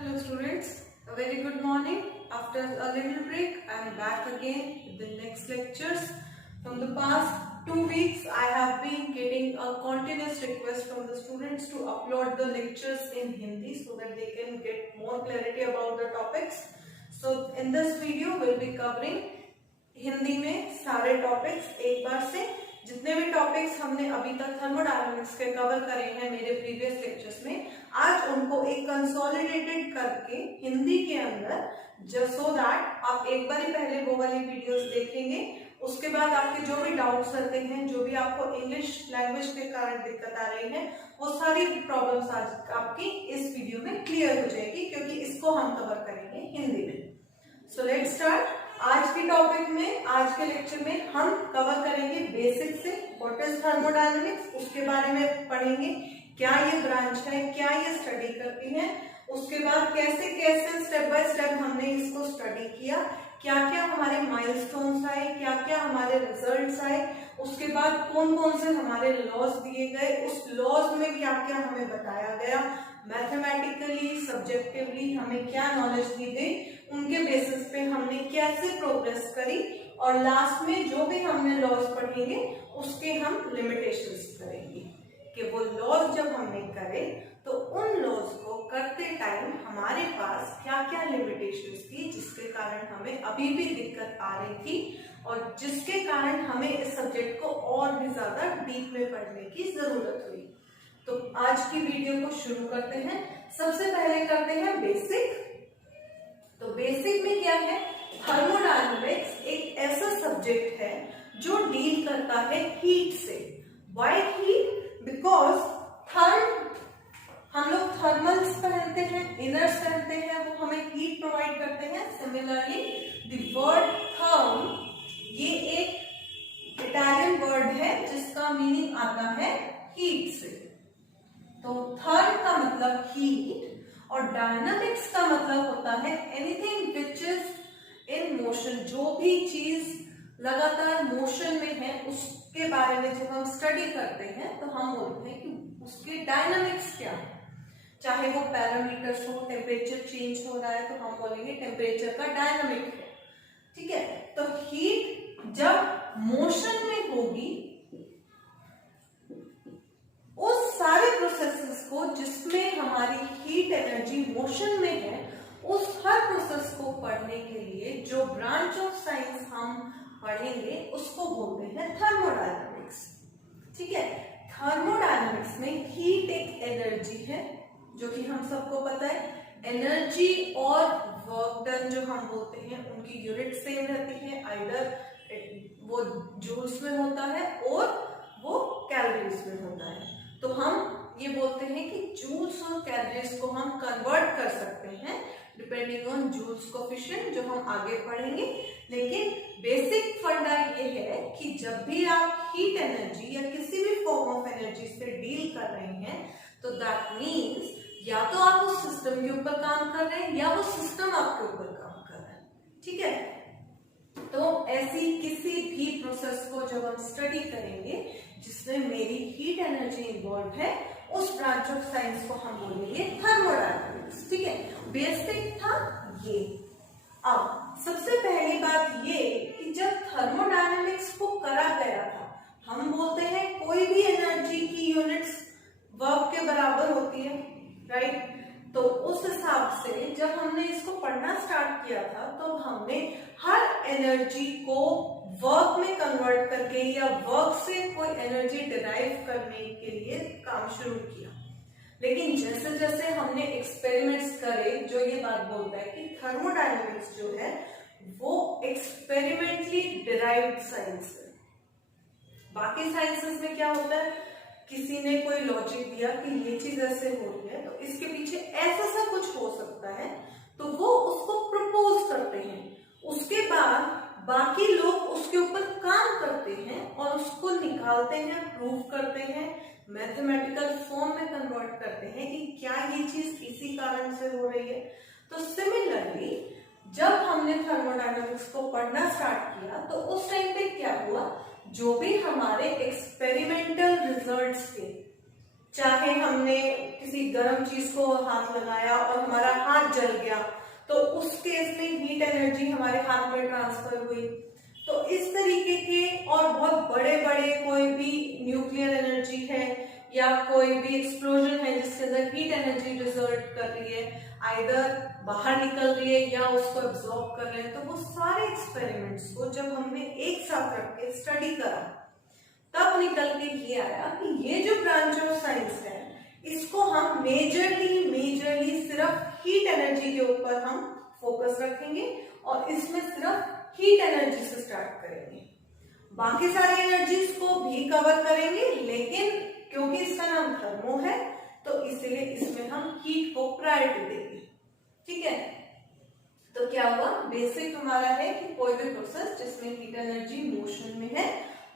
Hello students, a very good morning. After a little break, I am back again with the next lectures. From the past 2 weeks, I have been getting a continuous request from the students to upload the lectures in Hindi so that they can get more clarity about the topics. So in this video, we'll be covering Hindi में सारे topics एक बार से। जितने भी topics हमने अभी तक thermodynamics के कवर करे हैं मेरे प्रीवियस लेक्चर्स में, आज उनको एक कंसोलिडेटेड करके हिंदी के अंदर सो दैट आप एक बार ही पहले वो वाली वीडियोस देखेंगे, उसके बाद आपके जो भी डाउट्स रहते हैं, जो भी आपको इंग्लिश लैंग्वेज के कारण दिक्कत आ रही है, वो सारी प्रॉब्लम्स आज आपकी इस वीडियो में क्लियर हो जाएगी, क्योंकि इसको हम कवर करेंगे हिंदी में। So let's start. आज के टॉपिक में, आज के लेक्चर में हम कवर करेंगे बेसिक से व्हाट इज थर्मोडायनामिक्स, उसके बारे में पढ़ेंगे क्या ये ब्रांच है, क्या ये स्टडी करती है, उसके बाद कैसे कैसे स्टेप बाय स्टेप हमने इसको स्टडी किया, क्या क्या हमारे माइलस्टोन्स आए, क्या क्या हमारे रिजल्ट्स आए, उसके बाद कौन कौन से हमारे लॉज दिए गए, उस लॉज में क्या क्या हमें बताया गया, मैथमेटिकली सब्जेक्टिवली हमें क्या नॉलेज दी गई, उनके बेसिस पे हमने कैसे प्रोग्रेस करी, और लास्ट में जो भी हमने लॉज पढ़ेंगे उसके हम लिमिटेशंस करेंगे कि वो लॉज जब हमने करे तो उन लॉज को करते टाइम हमारे पास क्या क्या लिमिटेशंस थी, जिसके कारण हमें अभी भी दिक्कत आ रही थी और जिसके कारण हमें इस सब्जेक्ट को और भी ज्यादा डीप में पढ़ने की जरूरत हुई। तो आज की वीडियो को शुरू करते हैं। सबसे पहले करते हैं बेसिक। तो बेसिक में क्या है, थर्मोडायनामिक्स एक ऐसा सब्जेक्ट है जो डील करता है हीट से। Why heat? बिकॉज हम लोग थर्मल्स पहनते हैं, इनर्स पहनते हैं, वो हमें हीट प्रोवाइड करते हैं। सिमिलरली द वर्ड थर्म, ये एक इटालियन वर्ड है जिसका मीनिंग आता है हीट से। तो थर्म का मतलब हीट और डायनामिक्स का मतलब होता है anything which is in motion. जो भी चीज लगातार मोशन में है उसके बारे में जब हम स्टडी करते हैं तो हम बोलते हैं कि उसके डायनामिक्स क्या है। चाहे वो पैरामीटर्स हो, टेम्परेचर चेंज हो रहा है तो हम बोलेंगे टेम्परेचर का डायनामिक है, ठीक है। तो हीट जब मोशन में होगी, उस सारे प्रोसेसेस को जिसमें हमारी हीट एनर्जी मोशन में है, उस हर प्रोसेस को पढ़ने के लिए जो ब्रांच ऑफ साइंस हम पढ़ेंगे उसको बोलते हैं थर्मोडायनामिक्स, ठीक है। थर्मोडायनामिक्स में हीट एक एनर्जी है, जो कि हम सबको पता है। एनर्जी और वर्क डन जो हम बोलते हैं उनकी यूनिट सेम रहती है, आइदर वो जूल्स में होता है और वो कैलोरीज में होता है। तो हम ये बोलते हैं कि जूल्स और कैलोरीज को हम कन्वर्ट कर सकते हैं डिपेंडिंग ऑन जूल्स कोफिशिएंट, जो हम आगे पढ़ेंगे। लेकिन बेसिक फंडा ये है कि जब भी आप हीट एनर्जी या किसी भी फॉर्म ऑफ एनर्जी से डील कर रहे हैं तो दैट मीन्स या तो आप उस सिस्टम के ऊपर काम कर रहे हैं या वो सिस्टम आपके ऊपर काम कर रहा है, ठीक है। तो ऐसी किसी भी प्रोसेस को जब हम स्टडी करेंगे जिसमें मेरी हीट एनर्जी इन्वॉल्व है, उस ब्रांच ऑफ साइंस को हम बोलेंगे थर्मोडायनामिक्स, ठीक है। बेसिक था ये। अब सबसे पहली बात ये कि जब थर्मोडायनामिक्स को करा गया था, हम बोलते हैं कोई भी एनर्जी की यूनिट्स वर्क के बराबर होती है, राइट। तो उस हिसाब से जब हमने इसको पढ़ना स्टार्ट किया था तो हमने हर एनर्जी को वर्क में कन्वर्ट करके या वर्क से कोई एनर्जी डिराइव करने के लिए काम शुरू किया। लेकिन जैसे जैसे हमने एक्सपेरिमेंट्स करे, जो ये बात बोलता है कि थर्मोडायनामिक्स जो है वो एक्सपेरिमेंटली डिराइव्ड साइंस है। बाकी साइंसेस में क्या होता है, किसी ने कोई लॉजिक दिया कि ये चीज ऐसे हो रही है तो इसके पीछे ऐसा सा कुछ हो सकता है, तो वो उसको प्रपोज करते हैं। उसके बाद बाकी लोग उसके ऊपर काम करते हैं और उसको निकालते हैं, प्रूव करते हैं, मैथमेटिकल फॉर्म में कन्वर्ट करते हैं कि क्या ये चीज इसी कारण से हो रही है। तो सिमिलरली जब हमने थर्मोडायनामिक्स को पढ़ना स्टार्ट किया तो उस टाइम पे क्या हुआ, जो भी हमारे एक्सपेरिमेंटल रिजल्ट्स थे, चाहे हमने किसी गर्म चीज को हाथ लगाया और हमारा हाथ हाथ जल गया तो उस केस में हीट एनर्जी हमारे हाथ में ट्रांसफर हुई। तो इस तरीके के और बहुत बड़े बड़े कोई भी न्यूक्लियर एनर्जी है या कोई भी एक्सप्लोजन है जिसके अंदर हीट एनर्जी रिजल्ट कर रही है, आइदर बाहर निकल रही है या उसको एब्जॉर्ब कर रहे हैं, तो वो सारे एक्सपेरिमेंट्स को जब हमने एक साथ रख के स्टडी करा तब निकल के ये आया कि ये जो ब्रांच ऑफ साइंस है इसको हम मेजरली सिर्फ हीट एनर्जी के ऊपर हम फोकस रखेंगे और इसमें सिर्फ हीट एनर्जी से स्टार्ट करेंगे। बाकी सारी एनर्जीज को भी कवर करेंगे, लेकिन क्योंकि इसका नाम थर्मो है तो इसलिए इसमें हम हीट को प्रायोरिटी देंगे। ठीक है, तो क्या हुआ, बेसिक हमारा है कि कोई भी प्रोसेस जिसमें हीट एनर्जी मोशन में है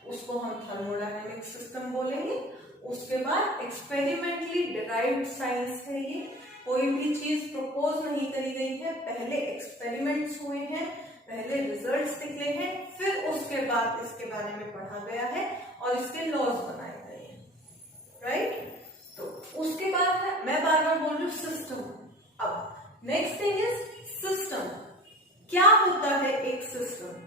उसको हम थर्मोडायनेमिक सिस्टम बोलेंगे। उसके बाद एक्सपेरिमेंटली डिराइव्ड साइंस है ये, कोई भी चीज प्रपोज नहीं करी गई है, पहले एक्सपेरिमेंट्स हुए हैं, पहले रिजल्ट्स निकले हैं, फिर उसके बाद इसके बारे में पढ़ा गया है और इसके लॉज बनाए गए हैं, राइट। तो उसके बाद है, मैं बार बार बोल रही हूँ सिस्टम। अब नेक्स्ट थिंग इज सिस्टम। क्या होता है एक सिस्टम?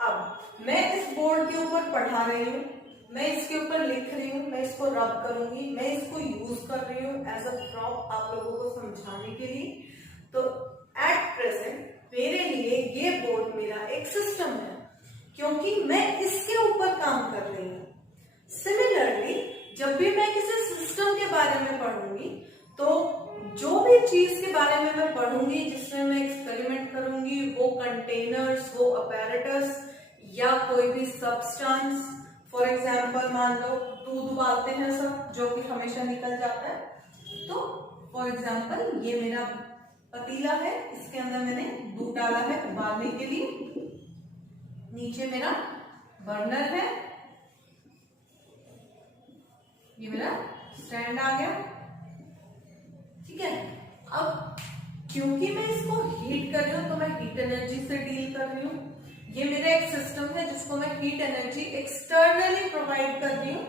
अब मैं इस बोर्ड के ऊपर पढ़ा रही हूँ, मैं इसके ऊपर लिख रही हूँ, मैं इसको रब करूंगी, मैं इसको यूज कर रही हूँ एज अ प्रॉप आप लोगों को समझाने के लिए। तो एट प्रेजेंट मेरे लिए ये बोर्ड मेरा एक सिस्टम है क्योंकि मैं इसके ऊपर काम कर रही हूँ। सिमिलरली जब भी मैं किसी सिस्टम के बारे में पढ़ूंगी तो जो भी चीज के बारे में मैं पढ़ूंगी जिसमें मैं एक्सपेरिमेंट करूंगी, वो कंटेनर्स, वो अपैरेटस या कोई भी सब्सटेंस, फॉर एग्जाम्पल मान लो दूध उबालते हैं सब जो कि हमेशा निकल जाता है, तो फॉर एग्जाम्पल ये मेरा पतीला है, इसके अंदर मैंने दूध डाला है उबालने के लिए, नीचे मेरा बर्नर है, ये मेरा स्टैंड आ गया। ठीक है, अब क्योंकि मैं इसको हीट कर रही हूं तो मैं हीट एनर्जी से डील कर रही हूँ। ये मेरा एक सिस्टम है जिसको मैं हीट एनर्जी एक्सटर्नली प्रोवाइड कर रही हूँ,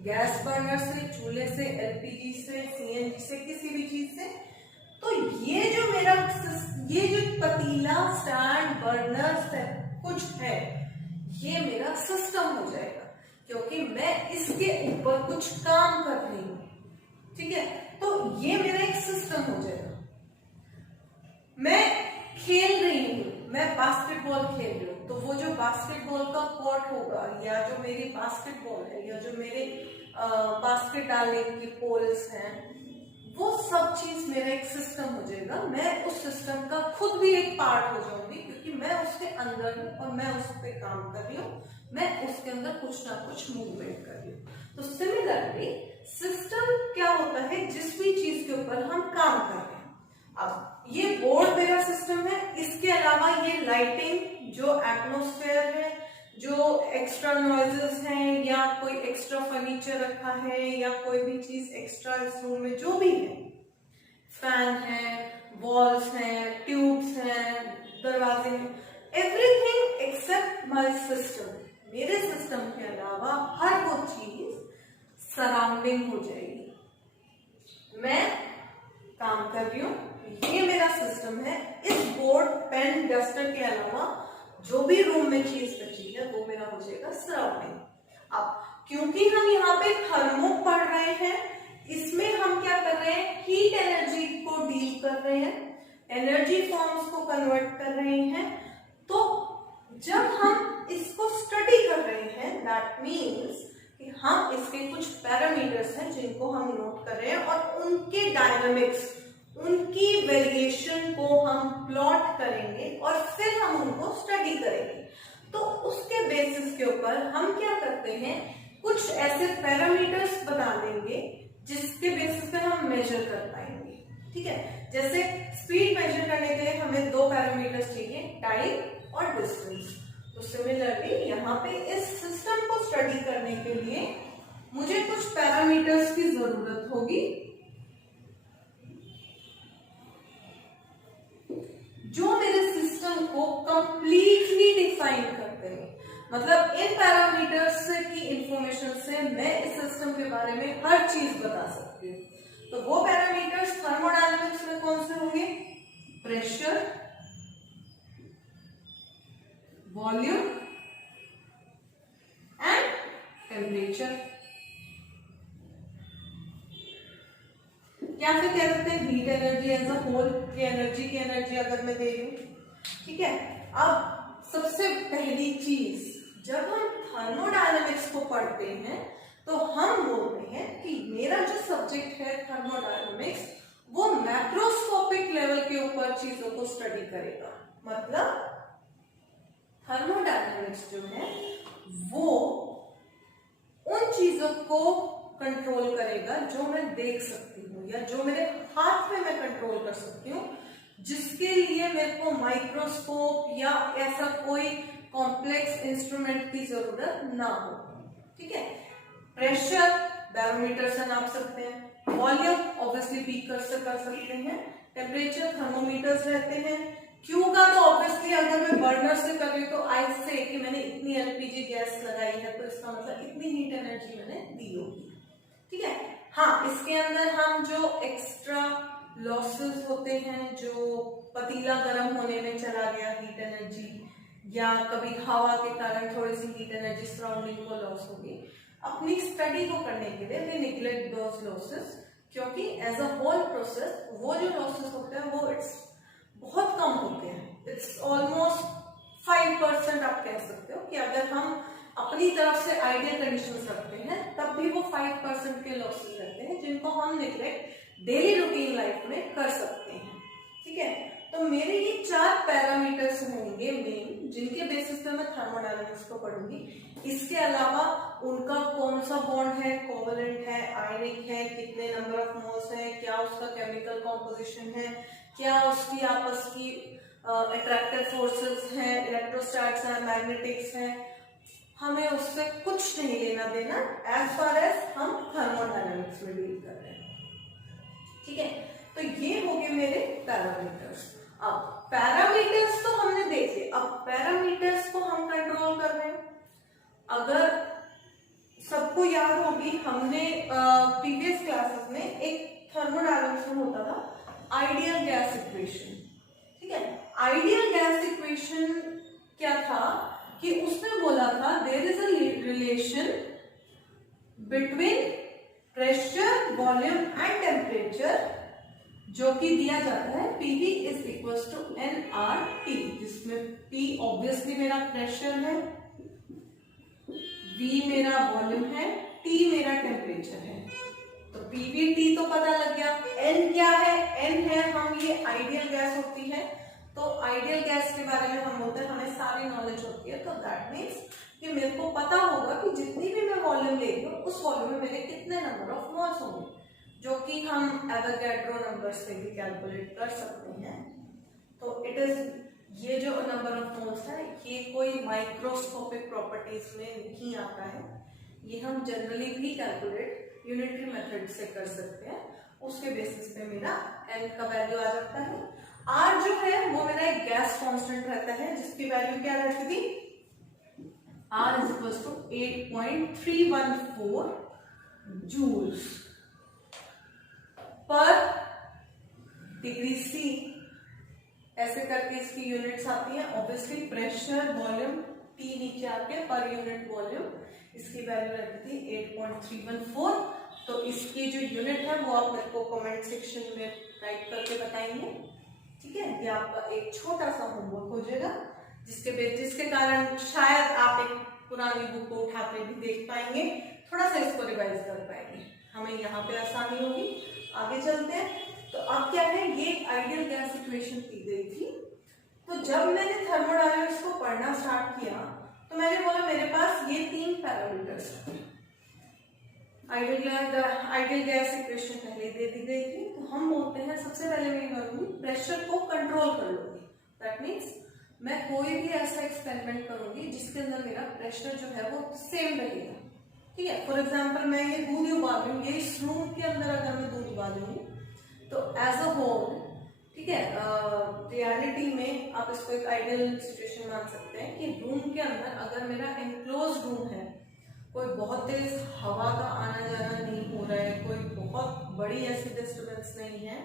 गैस बर्नर से, चूल्हे से, एलपीजी से, सीएनजी से, किसी भी चीज से। तो ये जो मेरा ये जो पतीला, स्टैंड, बर्नर से कुछ है, ये मेरा सिस्टम हो जाएगा क्योंकि मैं इसके ऊपर कुछ काम कर रही हूँ। ठीक है, तो ये मेरा एक सिस्टम हो जाएगा। मैं खेल रही हूँ, मैं बास्केटबॉल खेल रही हूँ, तो वो जो बास्केटबॉल का कोर्ट होगा या जो मेरी बास्केटबॉल है या जो मेरे बास्केट डालने की पोल्स हैं, वो सब चीज मेरा एक सिस्टम हो जाएगा। मैं उस सिस्टम का खुद भी एक पार्ट हो जाऊंगी क्योंकि मैं उसके अंदर हूँ और मैं उस पर काम कर रही हूँ, मैं उसके अंदर कुछ ना कुछ मूवमेंट कर रही हूँ। तो सिमिलरली सिस्टम क्या होता है, जिस भी चीज के ऊपर हम काम कर रहे हैं। अब ये बोर्ड मेरा सिस्टम है, इसके अलावा ये लाइटिंग, जो एटमॉस्फेयर है, जो एक्स्ट्रा नॉइजेस हैं या कोई एक्स्ट्रा फर्नीचर रखा है या कोई भी चीज एक्स्ट्रा इस रूम में जो भी है, फैन है, वॉल्स हैं, ट्यूब्स हैं, दरवाजे हैं, एवरीथिंग एक्सेप्ट माय सिस्टम। मेरे सिस्टम के अलावा हर वो चीज सराउंडिंग हो जाएगी। मैं काम कर रही हूँ, ये मेरा सिस्टम है। इस बोर्ड, पेन, डस्टर के अलावा जो भी रूम में चीज बची है वो मेरा हो जाएगा सराउंडिंग। अब क्योंकि हम यहाँ पे थर्मो पढ़ रहे हैं, इसमें हम क्या कर रहे हैं, हीट एनर्जी को डील कर रहे हैं, एनर्जी फॉर्म्स को कन्वर्ट कर रहे हैं। तो जब हम इसको स्टडी कर रहे हैं, दैट मीन्स कि हम इसके कुछ पैरामीटर्स हैं जिनको हम नोट कर रहे हैं और उनके डायनामिक्स, उनकी वेरिएशन को हम प्लॉट करेंगे और फिर हम उनको स्टडी करेंगे। तो उसके बेसिस के ऊपर हम क्या करते हैं, कुछ ऐसे पैरामीटर्स बना लेंगे जिसके बेसिस पे हम मेजर कर पाएंगे। ठीक है, जैसे स्पीड मेजर करने के लिए हमें दो पैरामीटर्स चाहिए, टाइम और डिस्टेंस। तो सिमिलरली यहाँ पे इस सिस्टम को स्टडी करने के लिए मुझे कुछ पैरामीटर्स की जरूरत होगी जो मेरे सिस्टम को कंप्लीटली डिफाइन करते हैं। मतलब इन पैरामीटर्स की इंफॉर्मेशन से मैं इस सिस्टम के बारे में हर चीज बता सकती हूँ। तो वो पैरामीटर्स थर्मोडायनामिक्स में कौन से होंगे, वॉल्यूम एंड टेम्परेचर, या फिर कह सकते हैं heat energy as a whole की एनर्जी अगर मैं दे रही हूं, ठीक है। अब सबसे पहली चीज, जब हम थर्मोडायनामिक्स को पढ़ते हैं तो हम बोलते हैं कि मेरा जो सब्जेक्ट है थर्मोडायनामिक्स, वो मैक्रोस्कोपिक लेवल के ऊपर चीजों को स्टडी करेगा। मतलब थर्मोडायनामिक्स जो है वो उन चीजों को कंट्रोल करेगा जो मैं देख सकती हूँ या जो मेरे हाथ में मैं कंट्रोल कर सकती हूँ, जिसके लिए मेरे को माइक्रोस्कोप या ऐसा कोई कॉम्प्लेक्स इंस्ट्रूमेंट की जरूरत ना हो, ठीक है। प्रेशर बैरोमीटर से नाप सकते हैं, वॉल्यूम ऑब्वियसली बीकर से कर सकते हैं, टेम्परेचर थर्मोमीटर्स रहते हैं। क्यू का तो ऑब्वियसली अगर मैं बर्नर से कर रही हूँ तो आई से कि मैंने इतनी एलपीजी गैस लगाई है तो इसका मतलब इतनी हीट एनर्जी मैंने दी होगी, ठीक है। हाँ, इसके अंदर हम जो एक्स्ट्रा लॉसेस होते हैं, जो पतीला गर्म होने में चला गया हीट एनर्जी, या कभी हवा के कारण थोड़ी सी हीट एनर्जी सराउंडिंग को लॉस होगी, अपनी स्टडी को करने के लिए वी निग्लेक्ट दोस लॉसेस, क्योंकि एज अ होल प्रोसेस वो जो लॉसेस होते हैं वो इट्स बहुत कम होते हैं। इट्स ऑलमोस्ट 5% आप कह सकते हो कि अगर हम अपनी तरफ से आइडियल कंडीशंस रखते हैं तब भी वो 5% के लॉसेस रहते हैं, जिनको हम निग्लेक्ट डेली रूटीन लाइफ में कर सकते हैं, ठीक है। तो मेरे ये 4 पैरामीटर्स होंगे मेन, जिनके बेसिस पे मैं थर्मोडायनामिक्स को पढ़ूंगी। इसके अलावा उनका कौन सा बॉन्ड है, कोवलेंट है, आयनिक है, कितने नंबर ऑफ मोल्स है, क्या उसका केमिकल कॉम्पोजिशन है, क्या उसकी आपस की अट्रैक्टिव फोर्सेस हैं, इलेक्ट्रोस्टैट्स हैं, मैग्नेटिक्स हैं, हमें उससे कुछ नहीं लेना देना एज फार एज हम थर्मोडायनामिक्स में डील कर रहे हैं, ठीक है। तो ये हो गए मेरे पैरामीटर्स। अब पैरामीटर्स तो हमने देखे, अब पैरामीटर्स को हम कंट्रोल कर रहे हैं। अगर सबको याद होगी, हमने प्रीवियस क्लासेस में एक थर्मोडायनामिक्स में होता था आइडियल गैस इक्वेशन, ठीक है। आइडियल गैस इक्वेशन क्या था कि उसने बोला था there is a relation between pressure, volume and temperature, जो कि दिया जाता है PV is equal to nRT, जिसमें P ऑब्वियसली मेरा प्रेशर है, V मेरा वॉल्यूम है, T मेरा टेम्परेचर है। तो PVT तो पता लग गया। N क्या है? N है हम ये आइडियल गैस होती है, तो आइडियल गैस के बारे में हम बोलते हैं हमें सारी नॉलेज होती है। तो दैट मीन्स कि मेरे को पता होगा कि जितनी भी मैं वॉल्यूम ले रही हूँ उस वॉल्यूम में मेरे कितने नंबर ऑफ मोल्स होंगे, जो कि हम एवोगैड्रो नंबर से भी कैलकुलेट कर सकते हैं। तो इट इज ये जो नंबर ऑफ मोल्स है ये कोई माइक्रोस्कोपिक प्रॉपर्टीज में नहीं आता है, ये हम जनरली भी कैलकुलेट यूनिटरी मेथड से कर सकते हैं। उसके बेसिस पे मेरा n का वैल्यू आ जाता है। r जो है वो मेरा एक गैस कांस्टेंट रहता है, जिसकी वैल्यू क्या रहती थी? r is equal to 8.314 joules पर डिग्री C, ऐसे करके इसकी यूनिट्स आती है। ऑब्वियसली प्रेशर, वॉल्यूम, T नीचे आके पर यूनिट वॉल्यूम इसकी वैल्यू रहती थी 8.314। तो इसकी जो यूनिट है वो आप मेरे को कमेंट सेक्शन में टाइप करके बताएंगे, ठीक है। ये आपका एक छोटा सा होमवर्क हो जाएगा, जिसके कारण शायद आप एक पुरानी बुक को उठा के भी देख पाएंगे, थोड़ा सा इसको रिवाइज कर पाएंगे, हमें यहाँ पे आसानी होगी। आगे चलते हैं। तो अब क्या है, ये आइडियल गैस इक्वेशन की गई थी। तो जब मैंने थर्मोडायनामिक्स को पढ़ना स्टार्ट किया तो मैंने बोला मेरे पास ये 3 पैरामीटर्स हैं। आइडियल गैस इक्वेशन पहले दे दी गई थी, तो हम बोलते हैं सबसे पहले मैं करूंगी प्रेशर को कंट्रोल कर लूंगी। दैट मीन्स मैं कोई भी ऐसा एक्सपेरिमेंट करूंगी जिसके अंदर मेरा प्रेशर जो है वो सेम रहेगा, ठीक है। फॉर एग्जाम्पल मैं ये दूध उबाल रही हूँ, ये इस रूम के अंदर अगर मैं दूध उबालूंगी तो एज अ होल, ठीक है, रियलिटी में आप इसको एक आइडियल सिचुएशन मान सकते हैं कि रूम के अंदर अगर मेरा एनक्लोज रूम है, कोई बहुत तेज हवा का आना जाना नहीं हो रहा है, कोई बहुत बड़ी ऐसी डिस्टर्बेंस नहीं है,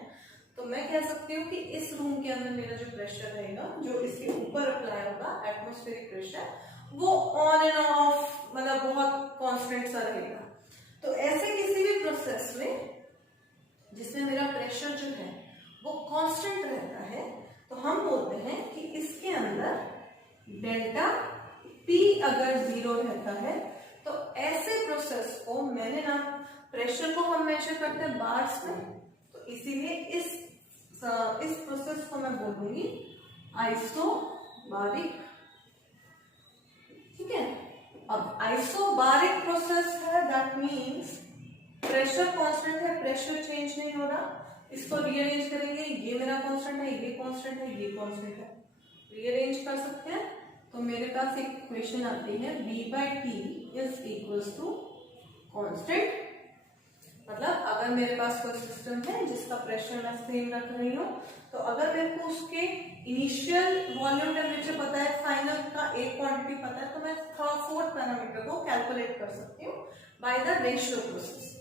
तो मैं कह सकती हूँ कि इस रूम के अंदर मेरा जो प्रेशर रहेगा, जो इसके ऊपर अप्लाई होगा एटमॉस्फेरिक प्रेशर, वो ऑन एंड ऑफ मतलब बहुत कांस्टेंट सा रहेगा। तो ऐसे किसी भी प्रोसेस में जिसमें मेरा प्रेशर जो है वो कांस्टेंट रहता है, तो हम बोलते हैं कि इसके अंदर डेल्टा P अगर 0 रहता है, तो ऐसे प्रोसेस को मैंने ना, प्रेशर को हम मेजर करते हैं बार्स में, तो इसीलिए इस प्रोसेस को मैं बोलूंगी आइसोबारिक। ठीक है, अब आइसोबारिक प्रोसेस है, दैट मीन्स प्रेशर कांस्टेंट है, प्रेशर चेंज नहीं हो रहा। इसको रीअरेंज करेंगे, ये मेरा कांस्टेंट है, ये कांस्टेंट है, ये कांस्टेंट है, रीअरेंज कर सकते हैं। तो मेरे पास एक इक्वेशन आती है V/T is equals to constant. मतलब अगर मेरे पास कोई सिस्टम है जिसका प्रेशर मैं सेम रख रही हूँ, तो अगर मेरे को उसके इनिशियल वॉल्यूम टेम्परेचर पता है, फाइनल का एक क्वांटिटी पता है, तो मैं फोर्थ पैरामीटर को कैलकुलेट कर सकती हूँ by the ratio process.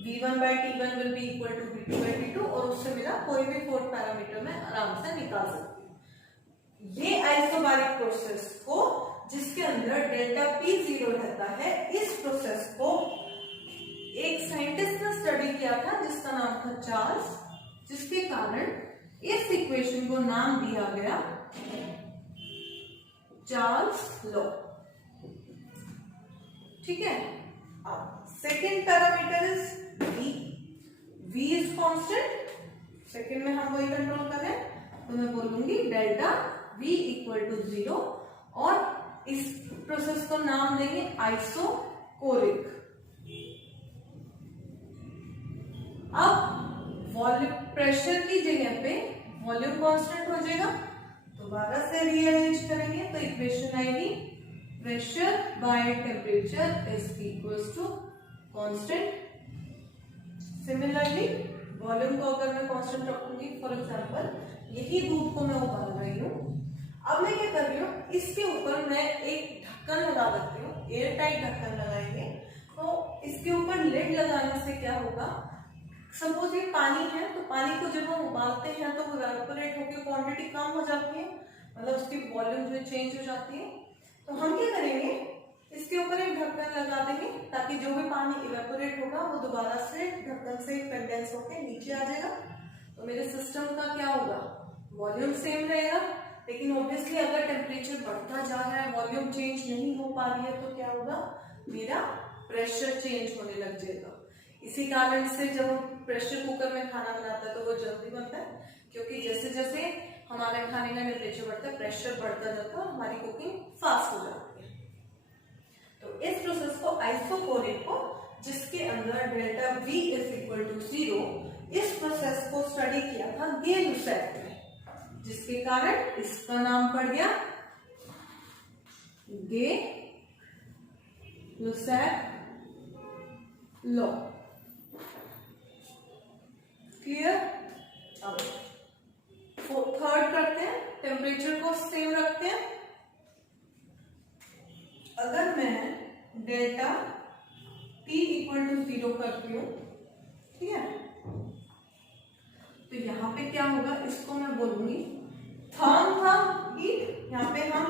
V1/T1 will be equal to V2/T2, और उससे मेरा कोई भी फोर्थ पैरामीटर मैं आराम से निकाल सकती हूँ। ये आइसोबारिक प्रोसेस को, जिसके अंदर डेल्टा P 0 रहता है, इस प्रोसेस को एक साइंटिस्ट ने स्टडी किया था जिसका नाम था चार्ल्स, जिसके कारण इस इक्वेशन को नाम दिया गया चार्ल्स लॉ। ठीक है, अब second parameter is V is constant, second में हम वही कंट्रोल कर रहे हैं, तो मैं बोलूंगी डेल्टा V इक्वल टू 0, और इस प्रोसेस को नाम देंगे आइसोकोरिक। अब वॉल्यूम प्रेशर की जगह पे वॉल्यूम कांस्टेंट हो जाएगा, दोबारा से रीअरेंज करेंगे तो इक्वेशन आएगी pressure by temperature is equals to constant. Similarly volume को अगर मैं कांस्टेंट रखूंगी, फॉर एग्जांपल यही दूध को मैं उबाल रही हूँ, अब मैं क्या कर रही हूँ, इसके ऊपर मैं एक ढक्कन लगा देती हूँ, एयर टाइट ढक्कन लगाएंगे। तो इसके ऊपर लिड लगाने से क्या होगा, सपोज ये पानी है, तो पानी को जब हम उबालते हैं तो वो इवेपोरेट होकर क्वांटिटी कम हो जाती है, मतलब उसकी वॉल्यूम जो चेंज हो जाती है। तो हम क्या करेंगे, इसके ऊपर एक ढक्कन लगा देंगे, ताकि जो भी पानी इवेपोरेट होगा वो दोबारा से ढक्कन से कंडेंस होकर नीचे आ जाएगा। तो मेरे सिस्टम का क्या होगा, वॉल्यूम सेम रहेगा, लेकिन ऑब्वियसली अगर टेम्परेचर बढ़ता जा रहा है, वॉल्यूम चेंज नहीं हो पा रही है, तो क्या होगा, मेरा प्रेशर चेंज होने लग जाएगा। इसी कारण से जब हम प्रेशर कुकर में खाना बनाते हैं तो वो जल्दी बनता है, क्योंकि जैसे जैसे हमारे खाने का टेम्परेचर बढ़ता है, प्रेशर बढ़ता जाता है, हमारी कुकिंग फास्ट हो जाती है। तो इस प्रोसेस को आइसोकोरिक को, जिसके अंदर delta V is equal to 0, इस प्रोसेस को स्टडी किया था गे-लुसैक ने, जिसके कारण इसका नाम पड़ गया गे-लुसैक लॉ। क्लियर? अब थर्ड करते हैं, टेम्परेचर को सेम रखते हैं। अगर मैं डेल्टा T इक्वल टू 0 करती हूँ, ठीक है, तो यहाँ पे क्या होगा, इसको मैं बोलूंगी थर्म था हीट, यहाँ पे हम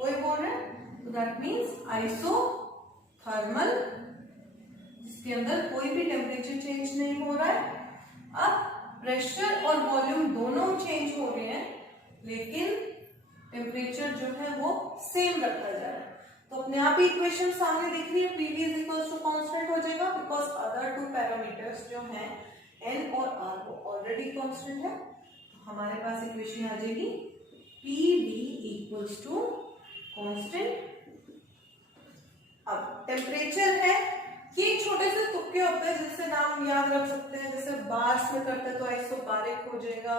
वही बोल रहे हैं, तो दैट मीन्स आइसोथर्मल, जिसके अंदर कोई भी टेम्परेचर चेंज नहीं हो रहा है। अब प्रेशर और वॉल्यूम दोनों चेंज हो रहे हैं, लेकिन टेम्परेचर जो है वो सेम रखा जा रहा है। तो अपने आप ही इक्वेशन सामने दिख रही है, PV is equals to constant हो जाएगा, बिकॉज अदर टू पैरामीटर्स जो हैं N और R वो ऑलरेडी कांस्टेंट है। तो हमारे पास इक्वेशन आ जाएगी PV इक्वल्स टू कांस्टेंट। अब टेम्परेचर है, ये छोटे से तुक्के होते हैं जिससे नाम याद रख सकते हैं, जैसे बार्स में करते हैं तो आइसोबारिक हो जाएगा,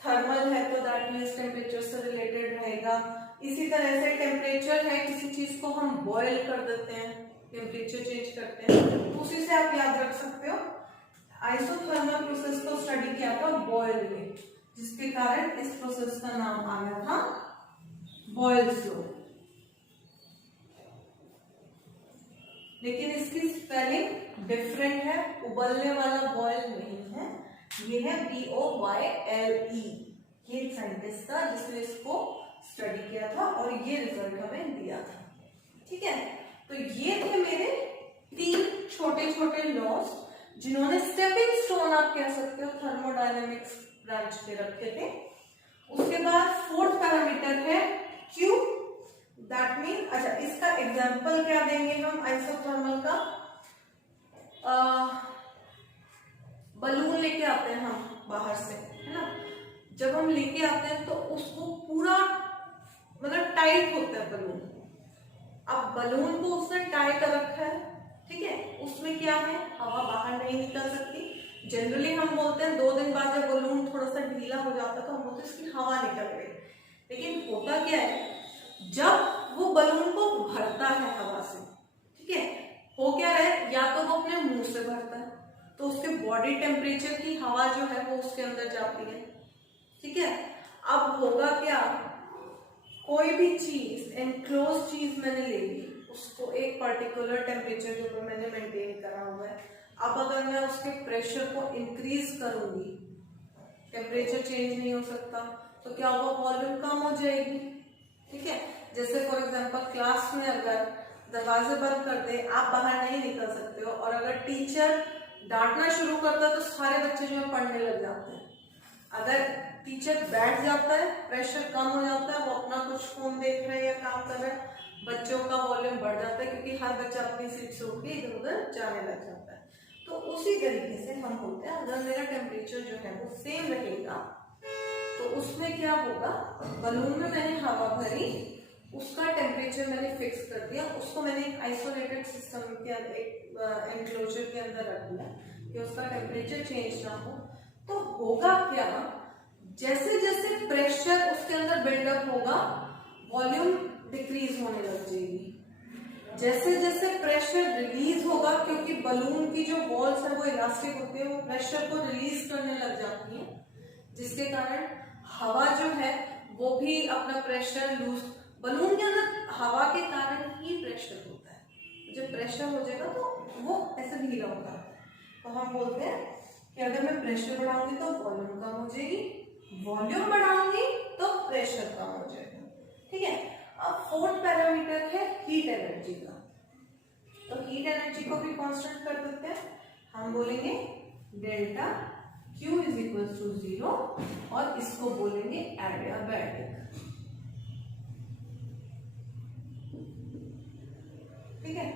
थर्मल है तो दैट मींस टेम्परेचर से रिलेटेड रहेगा। इसी तरह से टेम्परेचर है, किसी चीज को हम बॉयल कर देते हैं, टेम्परेचर चेंज करते हैं, तो उसी से आप याद रख सकते हो। आइसोथर्मल प्रोसेस को स्टडी किया था बॉयल में, जिसके कारण इस प्रोसेस का नाम आ गया था बॉयल्स लॉ। लेकिन इसकी स्पेलिंग डिफरेंट है, उबलने वाला बॉयल नहीं है, ये है BOYLE, ये एक साइंटिस्ट था जिसने इसको स्टडी किया था और ये रिजल्ट हमें दिया था। ठीक है, तो ये थे मेरे 3 छोटे छोटे लॉस जिन्होंने स्टेपिंग स्टोन आप कह सकते हो थर्मोडायनेमिक्स ब्रांच पे रखे थे। उसके बाद 4th पैरामीटर है Q, दैट मीन, अच्छा इसका एग्जांपल क्या देंगे हम आइसोथर्मल का, बलून लेके आते हैं हम बाहर से, है ना, जब हम लेके आते हैं तो उसको पूरा मतलब टाइट होता है बलून। अब बलून को उसने टाइट कर रखा है, ठीक है, उसमें क्या है, हवा बाहर नहीं निकल सकती। जनरली हम बोलते हैं 2 दिन बाद जब बलून थोड़ा सा ढीला हो जाता है तो हम बोलते हैं इसकी हवा निकल गई, लेकिन होता क्या है, जब वो बलून को भरता है हवा से, ठीक है, हो क्या है, या तो वो अपने मुंह से भरता है तो उसके बॉडी टेम्परेचर की हवा जो है वो उसके अंदर जाती है, ठीक है। अब होगा क्या, कोई भी चीज एनक्लोज चीज मैंने ले ली, उसको एक पर्टिकुलर टेम्परेचर के ऊपर मैंने मेंटेन करा हुआ है। अब अगर मैं उसके प्रेशर को इंक्रीज करूंगी, टेम्परेचर चेंज नहीं हो सकता, तो क्या होगा, वॉल्यूम कम हो जाएगी, ठीक है। जैसे फॉर एग्जांपल क्लास में अगर दरवाजे बंद कर दे, आप बाहर नहीं निकल सकते हो, और अगर टीचर डांटना शुरू करता है तो सारे बच्चे जो है पढ़ने लग जाते हैं। अगर टीचर बैठ जाता है, प्रेशर कम हो जाता है, वो अपना कुछ फोन देख रहे हैं या काम कर रहे हैं, बच्चों का वॉल्यूम बढ़ जाता है क्योंकि हर बच्चा अपनी सीट से उठ के इधर उधर जाने लग जाता है। तो उसी तरीके से हम बोलते हैं अगर मेरा टेम्परेचर जो है वो सेम रहेगा तो उसमें क्या होगा, बलून में मैंने हवा भरी, उसका टेम्परेचर मैंने फिक्स कर दिया, उसको मैंने एक आइसोलेटेड सिस्टम के अंदर, एक एनक्लोजर के अंदर रख दिया कि उसका टेम्परेचर चेंज ना हो। तो होगा क्या, जैसे जैसे प्रेशर उसके अंदर बिल्डअप होगा, वॉल्यूम डिक्रीज होने लग जाएगी। जैसे जैसे प्रेशर रिलीज होगा, क्योंकि बलून की जो वॉल्स है वो इलास्टिक होती है, वो प्रेशर को रिलीज करने लग जाती है, जिसके कारण हवा जो है वो भी अपना प्रेशर लूज, बलून के अंदर हवा के कारण ही प्रेशर होता है, जब प्रेशर हो जाएगा तो वो ऐसे ढीला होता है। तो हम बोलते हैं कि अगर मैं प्रेशर बढ़ाऊंगी तो वॉल्यूम कम हो जाएगी, वॉल्यूम बढ़ाऊंगी तो प्रेशर कम हो जाएगा, ठीक है। अब 4th पैरामीटर है हीट एनर्जी का, तो हीट एनर्जी को भी कांस्टेंट कर देते हैं, हम बोलेंगे delta Q is equal to 0 और इसको बोलेंगे एडियाबैटिक, ठीक है।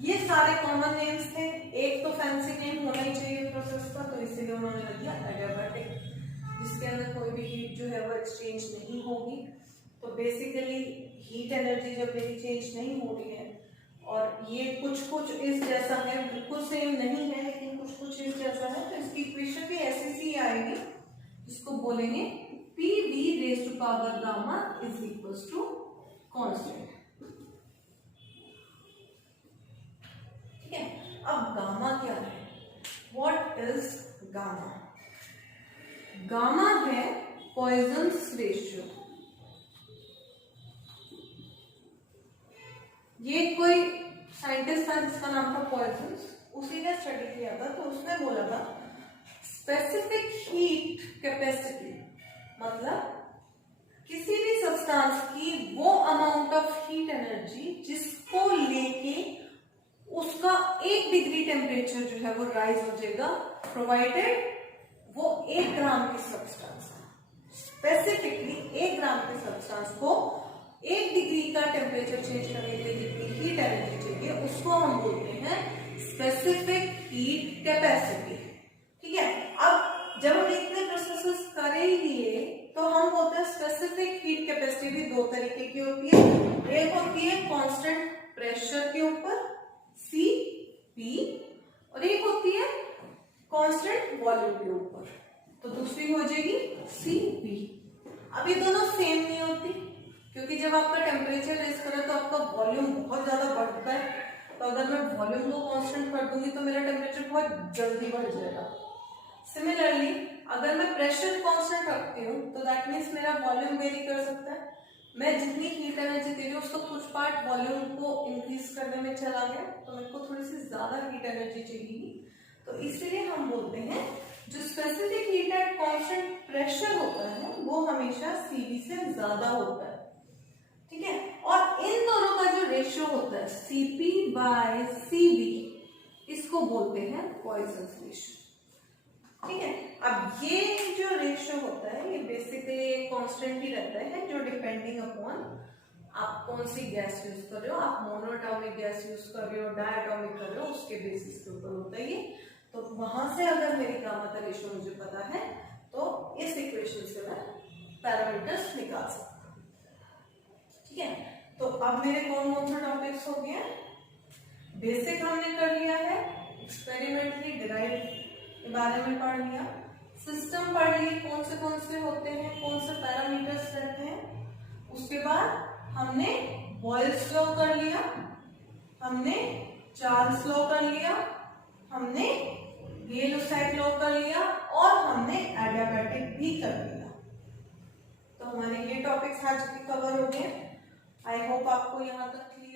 ये सारे कॉमन नेम्स थे, एक तो फैंसी नेम होना ही चाहिए प्रोसेस का, तो इसीलिए उन्होंने लग दिया एडियाबैटिक, जिसके अंदर कोई भी हीट जो है वो एक्सचेंज नहीं होगी। तो बेसिकली हीट एनर्जी जब मेरी चेंज नहीं हो रही है, और ये कुछ कुछ इस जैसा है, बिल्कुल सेम नहीं है लेकिन कुछ कुछ इस जैसा है, तो इसकी इक्वेशन भी ऐसी सी आएगी, जिसको बोलेंगे PV raise to power gamma is equal to constant, ठीक है। अब गामा क्या है, व्हाट इज गामा? गामा है पॉइजन्स रेशियो। ये कोई साइंटिस्ट था जिसका नाम था पॉइजन्स, उसी ने स्टडी किया था, तो उसने बोला था स्पेसिफिक हीट कैपेसिटी, मतलब किसी भी सब्सटेंस की वो अमाउंट ऑफ हीट एनर्जी जिसको लेके उसका 1 डिग्री टेम्परेचर जो है वो राइज हो जाएगा, प्रोवाइडेड वो 1 ग्राम की सब्सटेंस है। स्पेसिफिकली 1 ग्राम के सब्सटेंस को 1 डिग्री का टेम्परेचर चेंज करने के लिए जितनी हीट एनर्जी चाहिए उसको हम बोलते हैं स्पेसिफिक हीट कैपेसिटी, ठीक है। अब जब हम इतने प्रोसेसेस कर ही लिए तो हम बोलते हैं स्पेसिफिक हीट कैपेसिटी भी 2 तरीके की होती है, एक होती है कांस्टेंट प्रेशर के ऊपर Cp, और एक होती है कांस्टेंट वॉल्यूम के ऊपर, तो दूसरी हो जाएगी Cp। अब ये दोनों सेम नहीं होती, क्योंकि जब आपका टेम्परेचर रेज करें तो आपका वॉल्यूम बहुत ज्यादा बढ़ता है, तो अगर मैं वॉल्यूम को कांस्टेंट कर दूंगी तो मेरा टेम्परेचर बहुत जल्दी बढ़ जाएगा। सिमिलरली अगर मैं प्रेशर कांस्टेंट रखती हूँ तो दैट मीन्स मेरा वॉल्यूम वेरी कर सकता है, मैं जितनी हीट एनर्जी दे रही हूँ उसका कुछ पार्ट वॉल्यूम को इंक्रीज करने में चला गया, तो मेरे को थोड़ी सी ज्यादा हीट एनर्जी चाहिए, तो इसीलिए हम बोलते हैं जो specific heat at constant pressure होता है वो हमेशा Cv से ज्यादा होता है, ठीक है। और इन दोनों का जो रेशियो होता है Cp बाय Cv, इसको बोलते हैं पॉइसन्स रेशियो, ठीक है। अब ये जो रेशियो होता है ये बेसिकली एक कांस्टेंट ही रहता है, जो डिपेंडिंग अपॉन आप कौन सी गैस यूज कर रहे हो, आप मोनोएटॉमिक गैस यूज कर रहे हो, डायटॉमिक कर रहे हो, उसके बेसिस के ऊपर होता है ये। तो वहां से अगर मेरी गामा का रेशियो मुझे पता है तो इस इक्वेशन से मैं पैरामीटर्स निकाल सकता हूं, ठीक है। तो अब मेरे कौन कौन से टॉपिक्स हो गए? बेसिक हमने कर लिया है, एक्सपेरिमेंटली डिराइव के बारे में पढ़ लिया, सिस्टम पढ़ लिए कौन से होते हैं, कौन से पैरामीटर्स रहते हैं। उसके बाद हमने बॉयल्स लॉ कर लिया, हमने चार्ल्स लॉ कर लिया, हमने गॉस लॉ कर लिया और हमने एडियाबैटिक भी कर लिया। तो हमारे ये टॉपिक्स आज के कवर हो गए। आई होप आपको यहाँ तक क्लियर